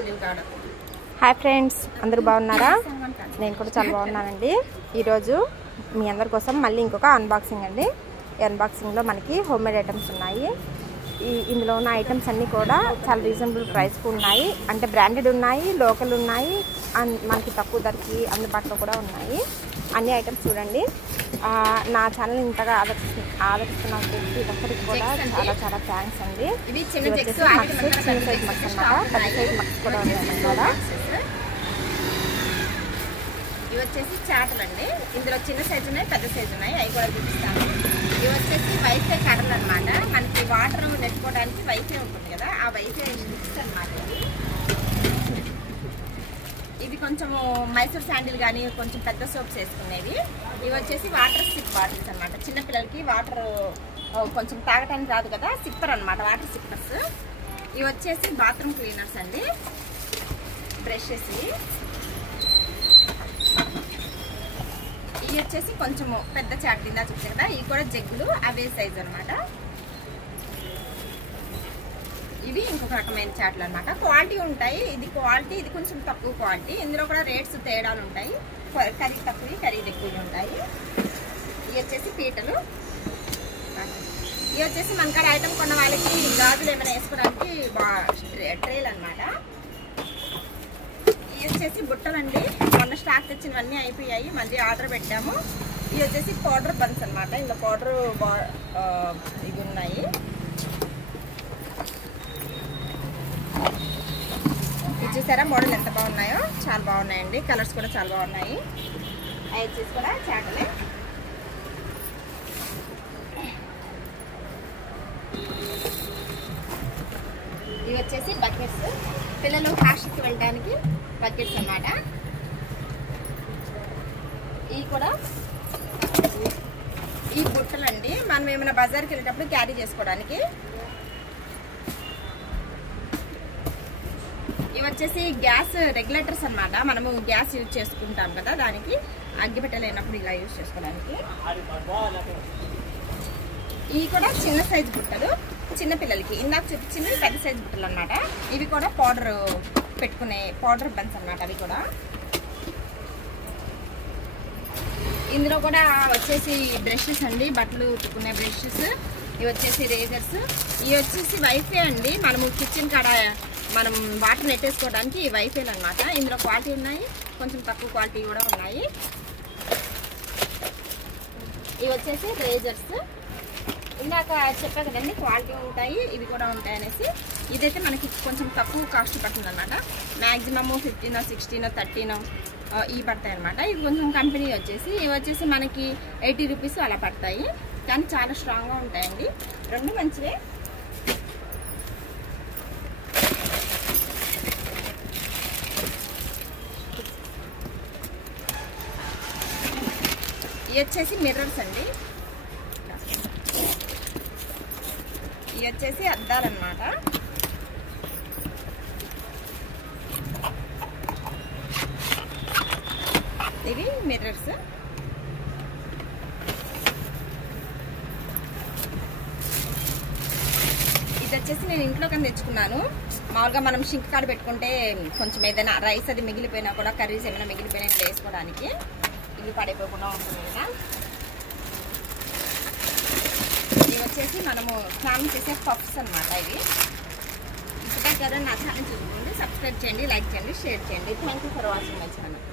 Hi friends, అందరూ బాగున్నారా? నేను కూడా చాలా బాగున్నానండి. ఈరోజు మీ అందరి కోసం మళ్ళీ ఇంకొక అన్బాక్సింగ్ అండి. ఈ అన్బాక్సింగ్లో మనకి హోమ్ మేడ్ ఐటమ్స్ ఉన్నాయి. ఇందులో ఉన్న ఐటమ్స్ అన్నీ కూడా చాలా రీజనబుల్ ప్రైస్కి ఉన్నాయి. అంటే బ్రాండెడ్ ఉన్నాయి, లోకల్ ఉన్నాయి, మనకి తక్కువ ధరకి అందుబాటులో కూడా ఉన్నాయి. అన్ని ఐటమ్స్ చూడండి. నా ఛానల్ ఇంతగా ఆదరిస్తున్న ప్రతి ఒక్కరికి కూడా చాలా చాలా థ్యాంక్స్ అండి. ఇవి చిన్న సైజ్ మక్స్ అన్నమాట, పెద్ద సైజ్ మక్స్ కూడా ఉన్నాయి కూడా. ఇవి వచ్చేసి చాటలు అండి. ఇందులో చిన్న సైజు ఉన్నాయి, పెద్ద సైజు ఉన్నాయి, అవి కూడా చూపిస్తాను. ఇవి వచ్చేసి వైఫై కర్రలు అనమాట. మనకి వాటర్ నెట్టుకోవడానికి వైఫై ఉంటుంది కదా, ఆ వైఫై మిక్స్ అనమాట. ఇది కొంచెం మైసూర్ శాండిల్ కానీ కొంచెం పెద్ద సోప్స్ వేసుకునేవి. ఇవి వచ్చేసి వాటర్ సిప్ బాటిల్స్ అనమాట. చిన్నపిల్లలకి వాటర్ కొంచెం తాగటానికి రాదు కదా, సిప్పర్ అనమాట, వాటర్ సిప్పర్స్. ఇవి వచ్చేసి బాత్రూమ్ క్లీనర్స్ అండి, బ్రషెస్. ఇవి వచ్చేసి కొంచెము పెద్ద చాట్ కింద చూసారు కదా, ఇవి కూడా జగ్గులు, అవే సైజు అనమాట. ఇవి ఇంకొక రకమైన చాట్లు అనమాట. క్వాలిటీ ఉంటాయి, ఇది క్వాలిటీ, ఇది కొంచెం తక్కువ క్వాలిటీ. ఇందులో కూడా రేట్స్ తేడాలు ఉంటాయి, ఖరీదు తక్కువ ఖరీదు ఎక్కువ ఉంటాయి. ఇవి వచ్చేసి పీటలు. ఇవి వచ్చేసి మనకాడ ఐటమ్ కొన్న వాళ్ళకి గాజులు ఏమైనా వేసుకోవడానికి ట్రేలు అనమాట. ఇవి వచ్చేసి బుట్టలండి. మొన్న స్టాక్ తెచ్చినవన్నీ అయిపోయాయి, మళ్ళీ ఆర్డర్ పెట్టాము. ఇవి వచ్చేసి పౌడర్ బన్స్ అనమాట. ఇందులో పౌడర్ ఇవి ఉన్నాయి. ఇది చూసారా మోడల్ ఎంత బాగున్నాయో, చాలా బాగున్నాయండి. కలర్స్ కూడా చాలా బాగున్నాయి. అవి వచ్చేసి కూడా చాటలే. ఇవి వచ్చేసి బకెట్స్, పిల్లలు హాస్టల్కి వెళ్ళడానికి బకెట్స్ అన్నమాట. ఇవి కూడా ఈ బుట్టలండి, మనం ఏమైనా బజార్కి వెళ్ళేటప్పుడు క్యారీ చేసుకోవడానికి. ఇవి వచ్చేసి గ్యాస్ రెగ్యులేటర్స్ అన్నమాట. మనము గ్యాస్ యూజ్ చేసుకుంటాం కదా, దానికి అగ్గిపెట్టె లేనప్పుడు ఇలా యూజ్ చేసుకోవడానికి. ఇవి కూడా చిన్న సైజు బుట్టలు, చిన్న పిల్లలకి. ఇందాక చూపించినవి పెద్ద సైజు బుట్టలు అనమాట. ఇవి కూడా పౌడర్ పెట్టుకునే పౌడర్ బన్స్ అనమాట. అవి కూడా ఇందులో కూడా వచ్చేసి బ్రషెస్ అండి, బట్టలు ఉతుక్కునే బ్రషెస్. ఇవి వచ్చేసి రేజర్స్. ఇవి వచ్చేసి వైఫై అండి, మనము కిచెన్ కాడ మనం వాటర్ నెట్టేసుకోవడానికి ఈ వైఫైలు అనమాట. ఇందులో క్వాలిటీ ఉన్నాయి, కొంచెం తక్కువ క్వాలిటీ కూడా ఉన్నాయి. ఇవి వచ్చేసి రేజర్స్. ఇందాక చెప్పా కదండి, క్వాలిటీ ఉంటాయి, ఇవి కూడా ఉంటాయి అనేసి. ఇదైతే మనకి కొంచెం తక్కువ కాస్ట్ పడుతుంది అనమాట. మ్యాక్సిమమ్ 15, 16, 13 ఇవి పడతాయి అనమాట. ఇవి కొంచెం కంపెనీ వచ్చేసి, ఇవి వచ్చేసి మనకి 80 రూపీస్ అలా పడతాయి, కానీ చాలా స్ట్రాంగ్గా ఉంటాయండి. రెండు మంచివే. ఇవి వచ్చేసి మిర్రర్స్ అండి. ఇవి వచ్చేసి అద్దాలన్నమాట. ఇవి మిర్రర్స్. ఇది వచ్చేసి నేను ఇంట్లో కన్నా తెచ్చుకున్నాను. మామూలుగా మనం షింక్ కాడ పెట్టుకుంటే కొంచెం ఏదైనా రైస్ అది మిగిలిపోయినా కూడా, కర్రీస్ ఏమైనా మిగిలిపోయినా వేసుకోవడానికి ఇల్లు పడిపోకుండా ఉంటుంది కదా. ఇవి వచ్చేసి మనము స్నానం చేసే పఫ్స్ అనమాట. ఇవి ఇంకా కదా. నా ఛానల్ చూసుకోండి, సబ్స్క్రైబ్ చేయండి, లైక్ చేయండి, షేర్ చేయండి. Thank you for watching my channel.